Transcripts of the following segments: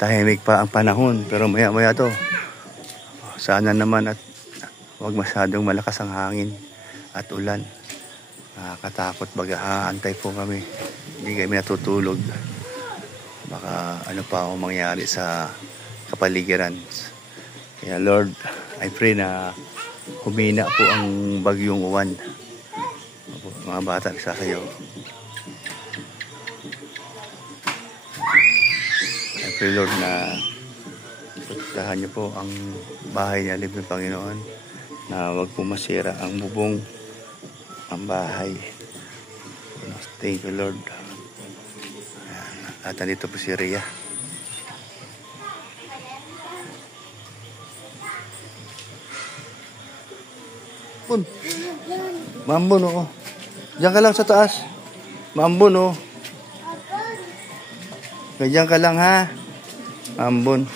tahimik pa ang panahon. Pero maya-maya to, sana naman at huwag masyadong malakas ang hangin at ulan. Nakakatakot baga, antay po kami. Hindi kami natutulog. Baka ano pa ang mangyari sa kapaligiran. Kaya Lord, I pray na humina po ang bagyong uwan. Mga bata nagsasayaw. I pray Lord na protektahan niyo po ang bahay niya, libre Panginoon, na wag po masira ang bubong, ang bahay. Thank you Lord. At nandito po si Rhea. Mambon oh. Diyan ka lang sa taas. Mambon oh. Diyan ka lang ha. Mambon.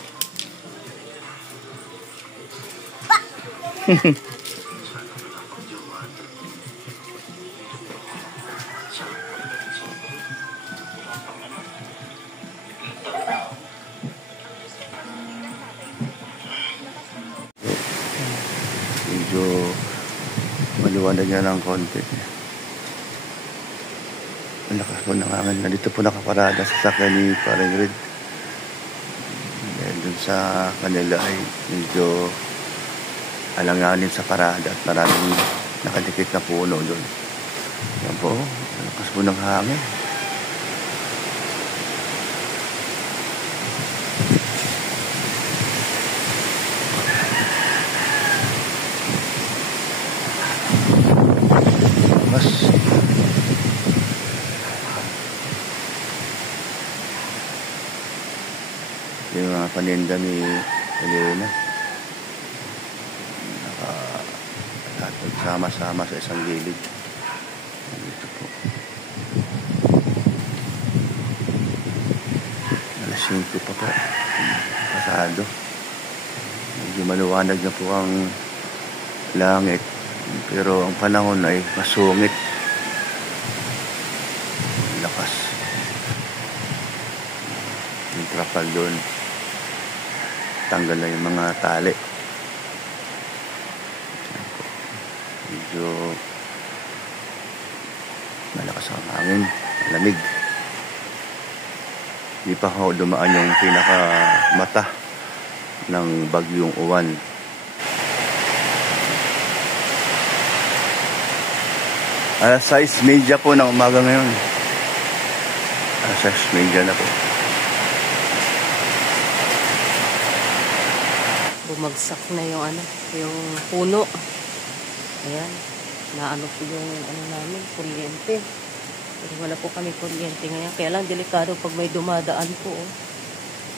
Medyo maliwanag niya ng konti. Malakas po ng hangin. Nandito po nakaparada sa sakyan ni Parang Red. Dahil dun sa kanila ay medyo alanganin sa parada at maraming nakadikit na puno doon. Yan po, malakas po ng hangin. Yung mga paninda ni Elena sama-sama sa isang gilid. Dito po alas 5 pa po pasado. Medyo maluwanag na po ang langit, pero ang panahon ay masungit. Lakas yung trapal doon. Tanggal na yung mga tali. Medyo malakas ang hangin, malamig. Hindi pa ako dumaan yung pinakamata ng bagyong uwan. Alas 6:30 po ng umaga ngayon. Alas 6:30 na po. Bumagsak na yung yung puno. Ayan, naano po yung namin, kuryente. Pero wala po kami kuryente ngayon. Kaya lang delikado pag may dumadaan po. Oh.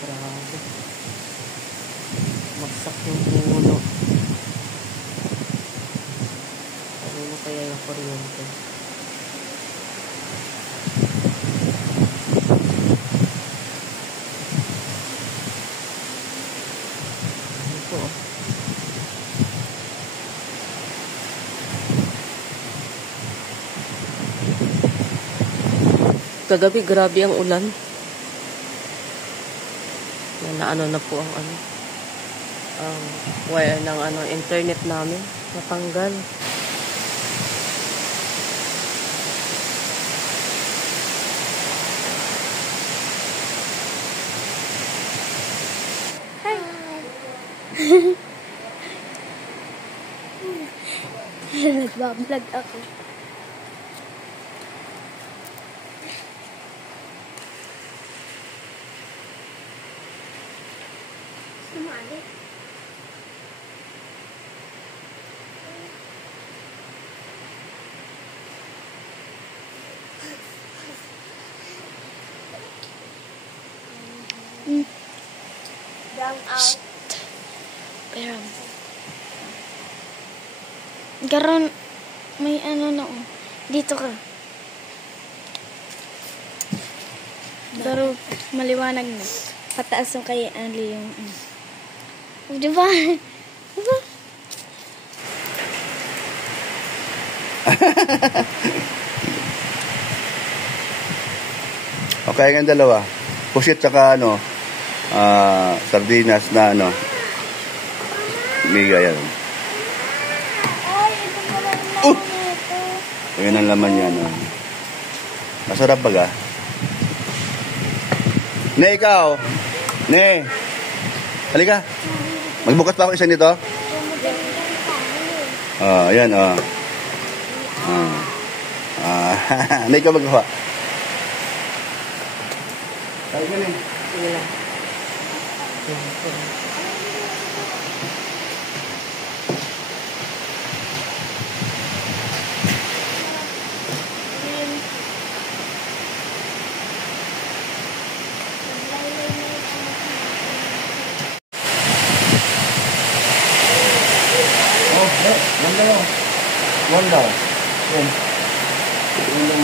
Grabe. Bumagsak yung puno. Ano kaya yung kuryente? Kagabi, grabe ang ulan. Na po ang wire ng internet namin. Natanggal. Hi. Nagbablog ako. Sumali. Down out. Pero karon may na dito ka. Pero maliwanag na. Pataas yung kay Ali yung diba? Diba? Okay, ang dalawa. Pusit saka sardinas na ano. Mega yan. Ay, ito pala yung laman nito. Ayan ang laman yan. Oh. Masarap baga. Ne, ikaw. Ne. Halika. Magbukas pa ako isa nito. Ayan, ne, ikaw magkawa. Ay, ganun. Sige lang. Oh, ne, yan daw. Yan daw. Yan. Yan daw.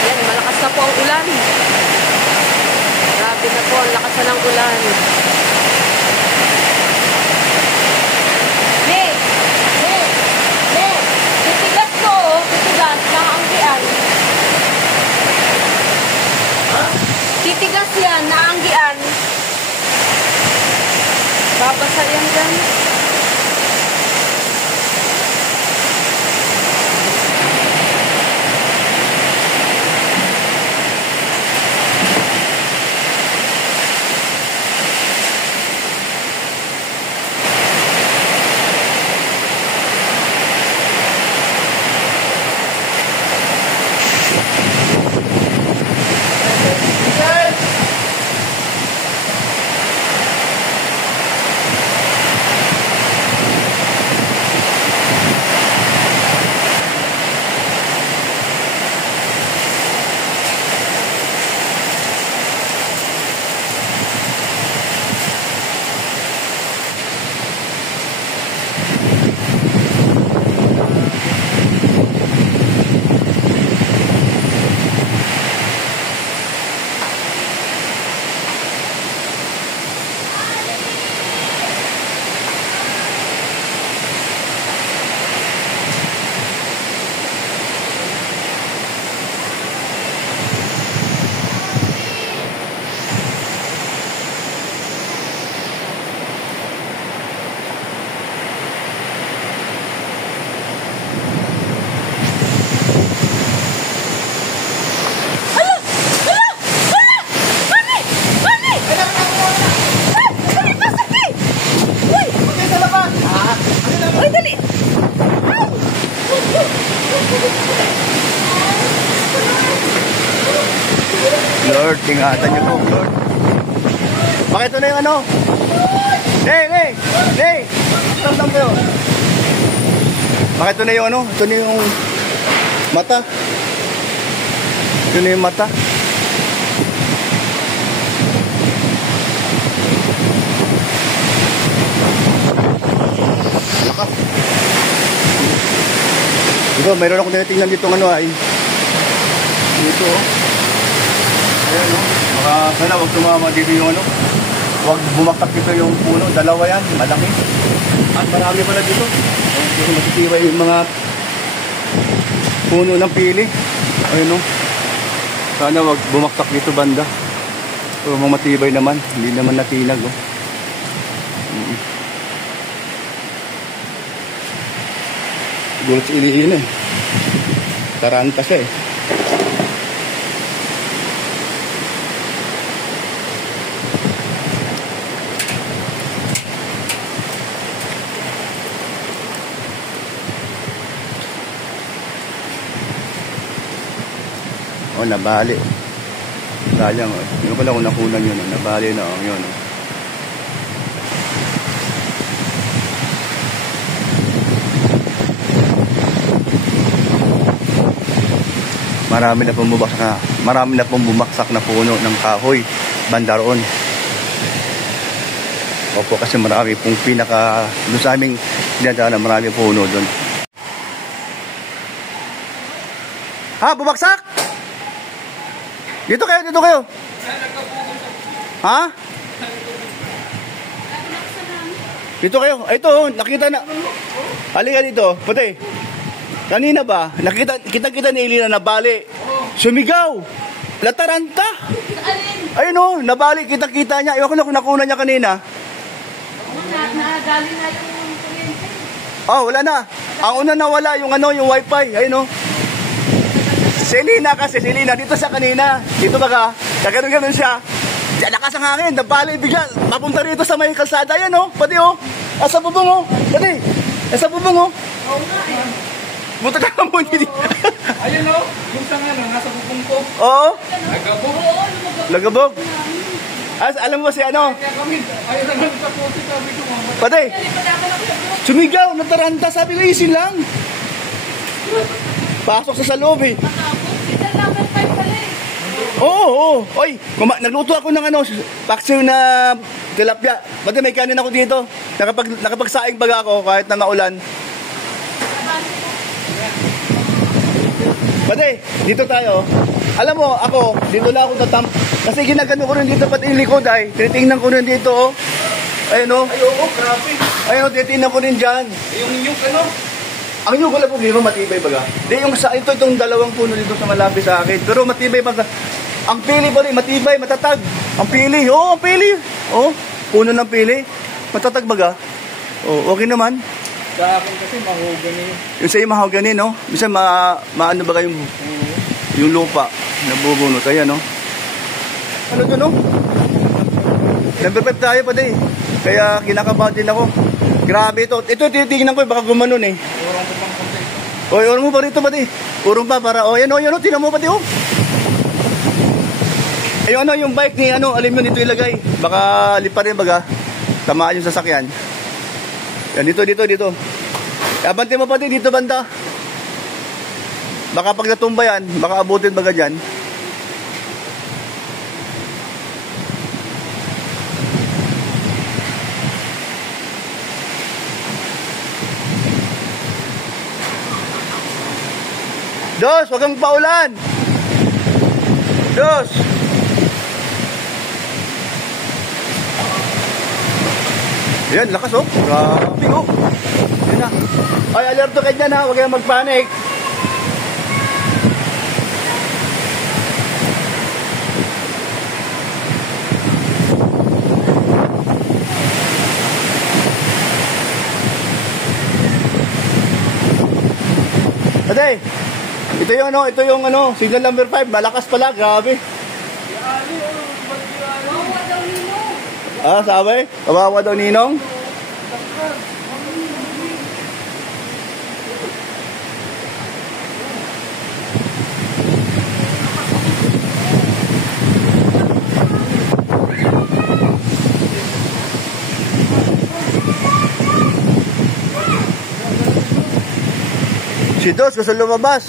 Yan, malakas na po ang ulan. Grabe na po, ang lakas na ng ulan. Ne! Ne! Ne! Titigas ko, oh. Titigas, naanggian. Titigas yan, naanggian. Babasa yan dyan. Lord, ingatan niyo po, Lord. Bakit ito na yung ano? Hey! Tandang kayo. Bakit ito na yung ano? Ito na yung mata. Ito na yung mata. Lakas. Ito, mayroon akong tinitingnan dito ano ay. Dito oh. Ayan o. Baka sana huwag tumama dito yung ano. Huwag bumaktak dito yung puno. Dalawa yan. Malaki. At marami pala dito. Dito matitibay yung mga puno ng pili. Ayun o. Sana huwag bumaktak dito banda. Pero mga matibay naman. Hindi naman natinag o. Gulat sa ilihin eh. Taranta siya eh. Oh, nabali. Sayang, oh. Yun pala kung nakunan yun, oh. Nabali na, oh. Yun, oh. Marami na pong bumaksak na puno ng kahoy banda roon. Opo, kasi marami pong doon sa aming dinadaan na marami puno doon. Ha, bubaksak? Dito kayo. Ha? Dito kayo. Ay, ito, nakita na. Halika dito, pati. Kanina ba, kita ni Elina nabali. Sumigaw. Lataranta. Ayun o, nabali, kita niya. Iwan ko na kung nakuna niya kanina. Nagaling na yung kuryente. Oh, wala na. Ang una nawala yung yung wifi. Ayun o. Selena dito sa kanina. Dito baga, kagano'n siya. Lakas ang hangin, nabali bigla. Mapunta rito sa may kalsada yan o. Pati o. Asa bubong o. Pati. Asa bubong o. Oo nga eh. Buta ka mo hindi. Ayun o, yung tanga na nasa bubong ko. Oo. Nagabog. Lagabog. Alam mo si ano? Kaya kami, ayun naman sa puti, sabi ko mga. Pati. Sumigaw, nataranta. Sabi ko, easy lang. Pasok sa loob eh. Oo. Oy, nagluto ako ng paksiw na tilapia. Pati may kanin ako dito. Nakapagsaing baga ako kahit na maulan. Pati, dito tayo. Alam mo, ako, dito na ako tatamp. Kasi ginagano ko rin dito pati yung likod ay. Tinitingnan ko rin dito, oh. Ayun, oh. Ay, oo, grabe. Ayun, oh, tinitingnan ko rin dyan. Yung ano? Ang yung wala problema, matibay baga. Di, itong dalawang puno dito sa malapit sa akin. Pero matibay baga. Ang pili ba rin, matibay, matatag. Ang pili, ang pili. Puno ng pili. Matatag baga. Okay naman. Sa akin kasi mahogany. Yung sa'yo mahogany, no? Bisa maano ba kayong yung lupa nabubunot. Ayan, no? Ano to, no? Number 5 tayo pa din. Kaya kinakabahan din ako. Grabe ito. Ito titignan ko, baka gumanon eh. Urong ko pang konti. Urong mo pa rito pati. Urong pa para, yan o, tinan mo pati o. Ay, yung bike ni, alam yun, dito ilagay. Baka lipa rin baga. Tamaan yung sasakyan. Yan, dito. Abante mo pati dito banda. Baka pag natumba yan, baka abutin baga dyan. Dos, wag kang paulan. Dos. Yan, lakas oh. Grabe oh. Yan na. Ay, alerto kayo dyan ha. Huwag kayong magpanik. Ate, ito yung signal number 5. Malakas pala, grabe. Sabi? Kawawa daw ninong? Si Dos gusto lumabas.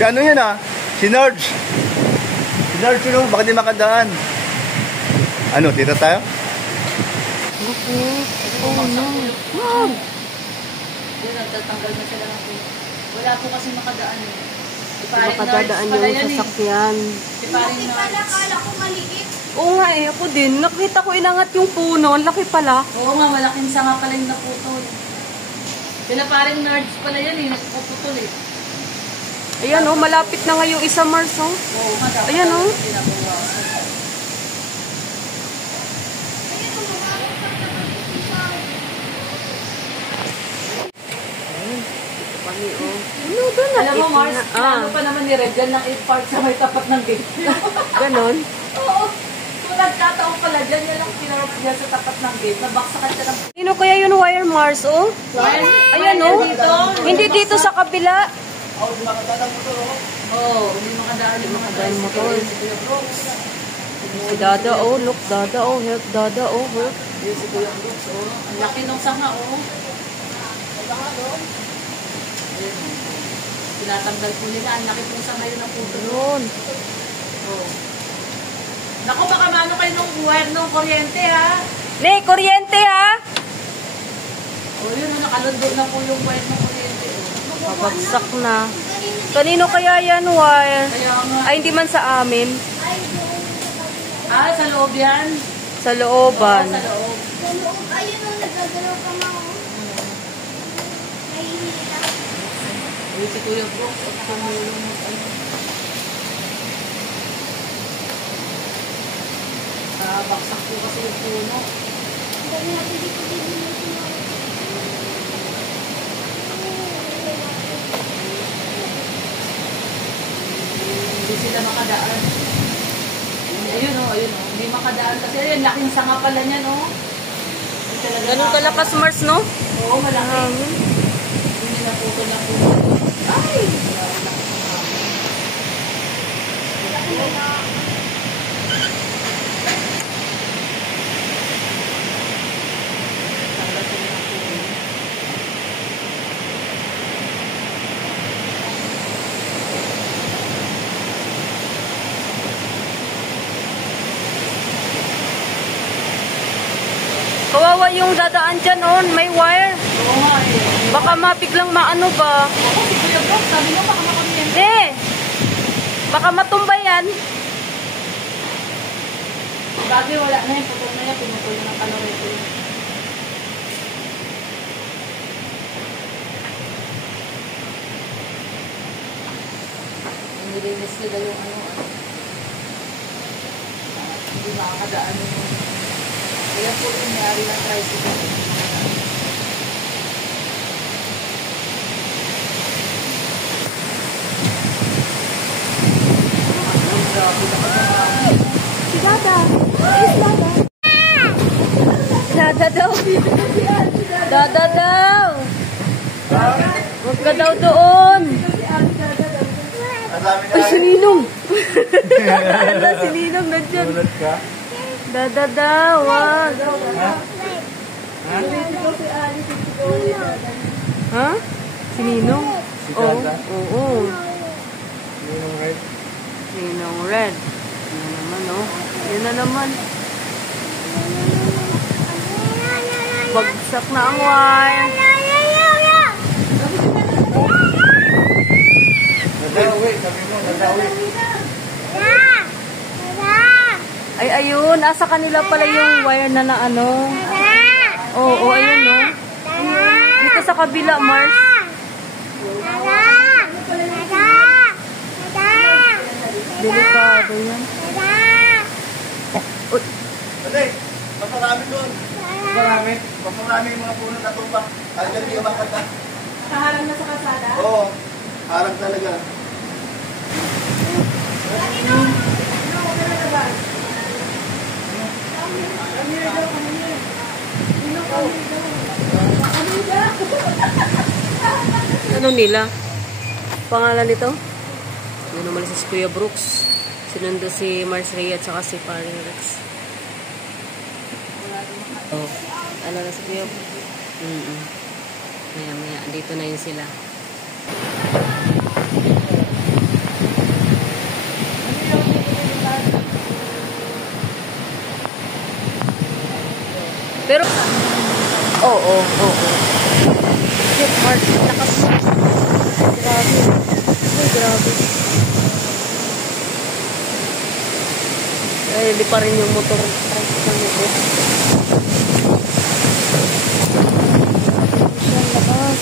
Si ano yan Si Nerds. Si Nerds yun baka di makadaan. Ano, tira tayo? Oh no. Wow! Nagtatanggal na sila ng puno. Wala po kasi makadaan eh. Makadadaan yung sasakyan. Laki pala, kala ko maliit. Oo nga ako din. Nakita ko inangat yung puno. Ang laki pala. Oo nga, malaking sanga pala yung naputol. Sila paring nerds pala yan eh. Nagpuputol eh. Ayan malapit na nga yung isa Mars Oo nga, dapat. Ayan Ano doon na? Alam mo Mars, ano pa naman ni Red dyan ng 8 parts sa may tapat ng gate. Ganon. Oo. Kung nagkataon pala dyan, yan lang pinarap niya sa tapat ng gate. Nabaksakan siya ng... Sino kaya yung wire Mars Ayan dito. Hindi dito sa kabila. Oo, hindi makadaan yung mga motor. Si Dada look Dada help Dada help. Si Kuya Brooks, ang laki ng sanga Tinatanggal po nila, ang laki pong sanga yun ang puto. Yun. Naku, baka mano kayo nung wire nung kuryente ha. Kuryente ha. Yun, nakalundo na po yung wire ng kuryente. Babagsak na. Kanino kaya yan, wire? Kaya nga. Ay, hindi man sa amin. Ah, sa loob yan? Sa looban. Sa loob. Ayun ang nagagalaw pa nga. Uy, si Kuya Brooks. At tumulong mo. Baksak po kasi yung puno. Hindi sila makadaan. Ayun o, ayun o. Hindi makadaan kasi ayun, laking sanga pala niyan o. Ganun kalakas, Mars, no? Oo, malaki. Hindi na puto na po. Ay! Kawawa yung dadaan dyan, oh. May wire. Oo nga eh. Baka mapiglang maano ba? Ako si Kuya Brooks, sabi mo baka makamiyente. Eh! Baka matumba yan. Bagay wala na yung putol na yan, pinutol na ng kaloreto yun. Nilinis nila yung ano. Hindi makakadaan yung kaya po yung may-ari ng tricycle. Si Dada. Is Dada. Dada daw. Dada daw. Huwag ka daw doon. Ay, si Ninong. Ala, si Ninong nandyan. ka? Dada daw. Wag. Ha? Si Ninong? Si Oo. Dada? Oo. Yung red. Ninong red. Yan naman, oh. Yan na naman. Bagsak na ang wire. Nadawi, sabi mo, nadawi. Ay, ayun. Asa kanila pala yung wire na ano. Oo, ayun, no. Dito sa kabila, Mars. Delikado yan. Uy, Ate, maparami doon. Marami. Maparami yung mga puno na tumba. Hanggang di umakat na. Kaharang na sa kalsada? Oo, harap talaga. ano nila? Pangalan nito? Ano naman si Kuya Brooks. Sinundo si Mars Ray at saka si Paring Rex. Oh. Ano na si Kuya? Maya maya. Dito na yun sila. Pero, oo. Shit, Mars. Lakas. Grabe. Ay, grabe. Ay, hindi pa rin yung motor. Tricycle nito. Siyang lakas.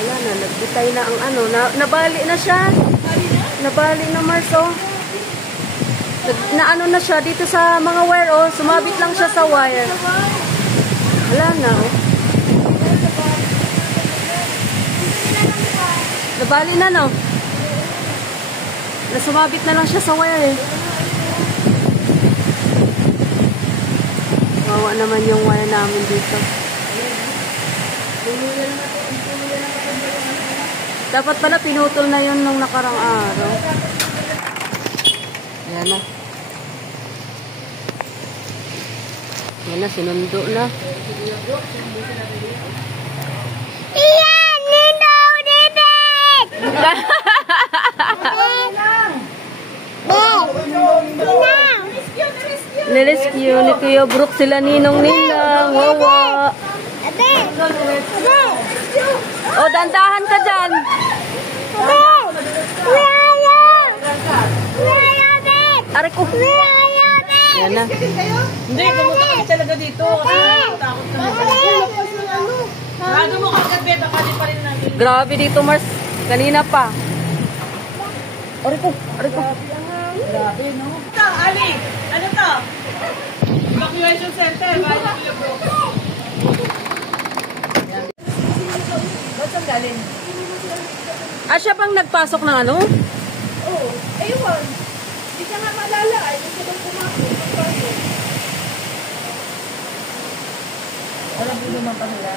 Wala na, nagbitay na ang ano. Nabali na siya. Nabali na, Mars, oh. Na ano na siya dito sa mga wire, oh. Sumabit lang siya sa wire. Wala na, oh. Nabali na, no? Nasumabit na lang siya sa wire, eh. Wawa naman yung wire namin dito. Dapat pala pinutol na yun nung nakarang araw. Ayan na. Ayan na, sinundo na. Iyan! Nino! David! Nirescue ni Kuya Brooke sila ninong nilang. Wawa. Abe! Abe! O, dandahan ka dyan. Abe! Where are you? Where are you, babe? Aray ko. Where are you, babe? Ayan na. Hindi, pumunta kami talaga dito. Kasi takot kami. Sarado mo kagad, Bebe. Baka di pa rin natin. Grabe dito, Mars. Kanina pa. Aray ko. Aray ko. Grabe, no? Ito, Ali. Ano to? Evacuation center. Bahay na Kuya Brooke. Ba't saan galing? Siya pang nagpasok ng ano? Oo. Ewan. Hindi ka nga malala. Ay, gusto ko pumasok. Alam mo naman pa nila.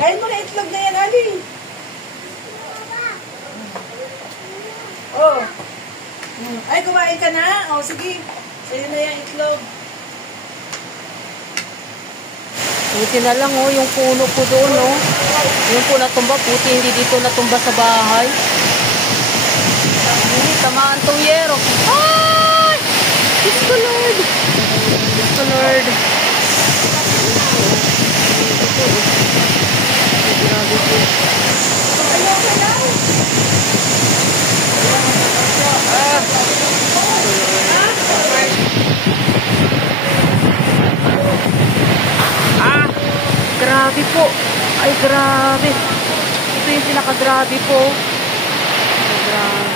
Kain mo na itlog na yan, Ali. Oh. Ay, kumain ka na? Oh, sige. Sa'yo na yung itlog. Buti na lang, oh, yung puno po doon, oh. Yung po natumba, puti hindi dito natumba sa bahay. Hindi, tamaan tong yero. Ay! Diyos ko, Lord. Diyos ko, Lord. Grabe po. Grabe po. Ay, grabe. Ito yung pinaka-grabe po. Ay, grabe.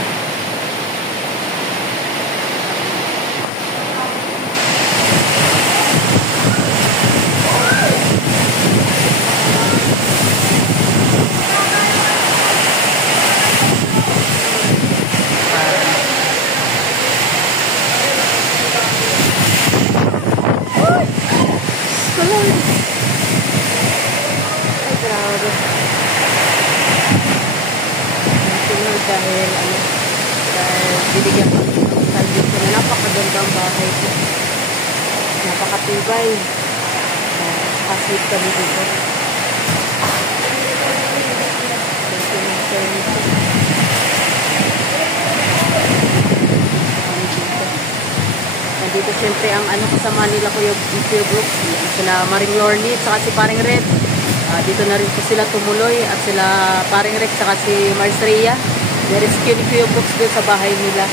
Dahil binigyan ko ng service na napakaganda ang bahay ko. Napakatibay. Kasip kami dito. Nandito siyempre ang kasama nila Kuya Brooks, sila Maring Lorny, saka si Paring Red. Dito na rin po sila tumuloy at sila Paring Rex saka si Mars Rhea. Nirescue ni Kuya Brooks doon sa bahay nila.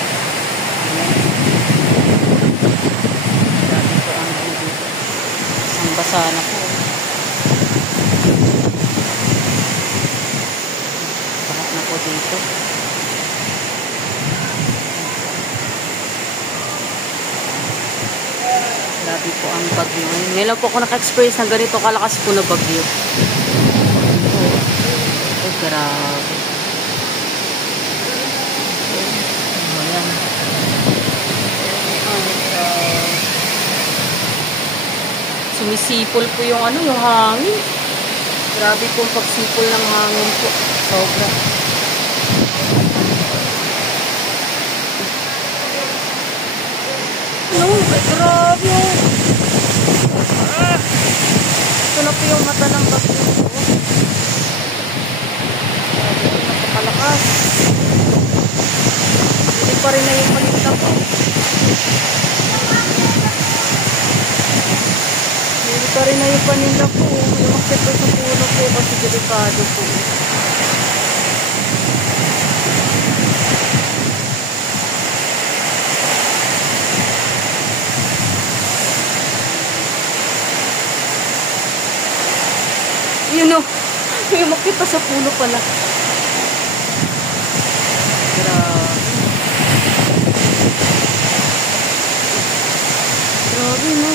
Dito ang dito. Ang basa na po. Baha na po dito. Grabe po ang bagyo. Ngayon lang po ako naka-experience ng ganito kalakas po na bagyo. Grabe. Ayan. Sumisipol po yung ano, yung hangin. Grabe po ang pagsipol ng hangin po. Sobra. No, grabe. Ito na po yung mata ng bagyo. Napakalakas. Hindi pa rin na yung palinta po. Hindi pa rin na yung paninda po. May makit po sa puno po kasi delikado po. Yun o. May makit pa sa puno pala. Grabe no.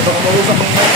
Ito ka mausap mo nga.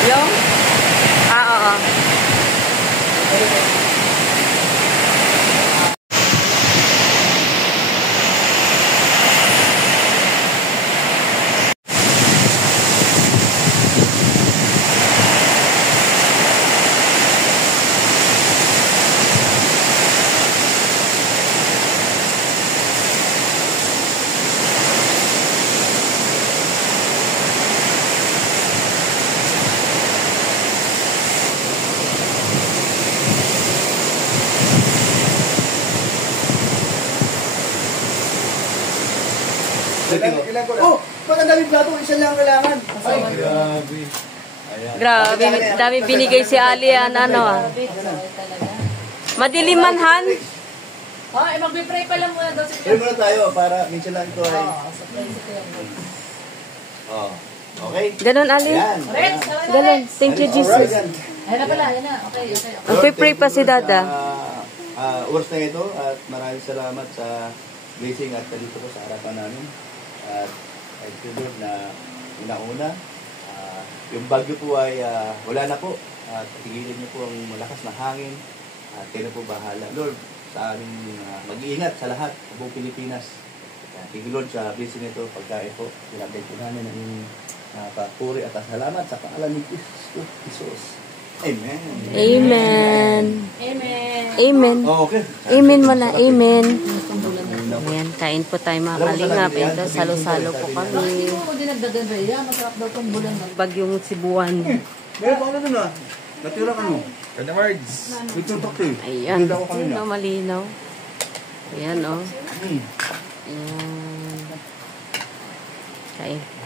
Yung? Oo. Ilan ko lang? Oh, pag ang daming plato, isa lang kailangan. Ay, grabe. Grabe, dami binigay si Ali yan, ano ah. Madilimanhan. Oh, magbe-pray pa lang muna daw si Pray muna tayo para minsan lang ito ay... Oh, okay. Ganon, Ali. Yan. Ganon. Thank you, Jesus. Ayan na pala, ayan na. Okay. Magpe-pray pa si Dada. Oras na ito at maraming salamat sa blessing at dito ko sa harapan namin. At I feel Lord na una-una, yung bagyo po ay wala na po. At tigilin niyo po ang malakas na hangin. At kayo na po bahala. Lord, sa aming mag-iingat sa lahat sa buong Pilipinas. Thank you Lord sa blessing nito, pagkain po. Ilagay po namin ang Nakapuri at salamat sa pangalan ni Kristo Jesus. Amen. Amen. Amen. Amen. Oh, okay. Amen mo na. Amen. Ayan, kain po tayo mga kalingap. Ito, salo-salo po kami. Hindi mo dinagdagan ba yan? Masarap daw itong bulan na. Bagyong Cebuan. Meron pa ako na na. Natira ka no? Kada words. Itutok to eh. Ayan. Tinda ko kanina. Ito, malinaw. Ayan, oh. Hmm. Ayan. Kain.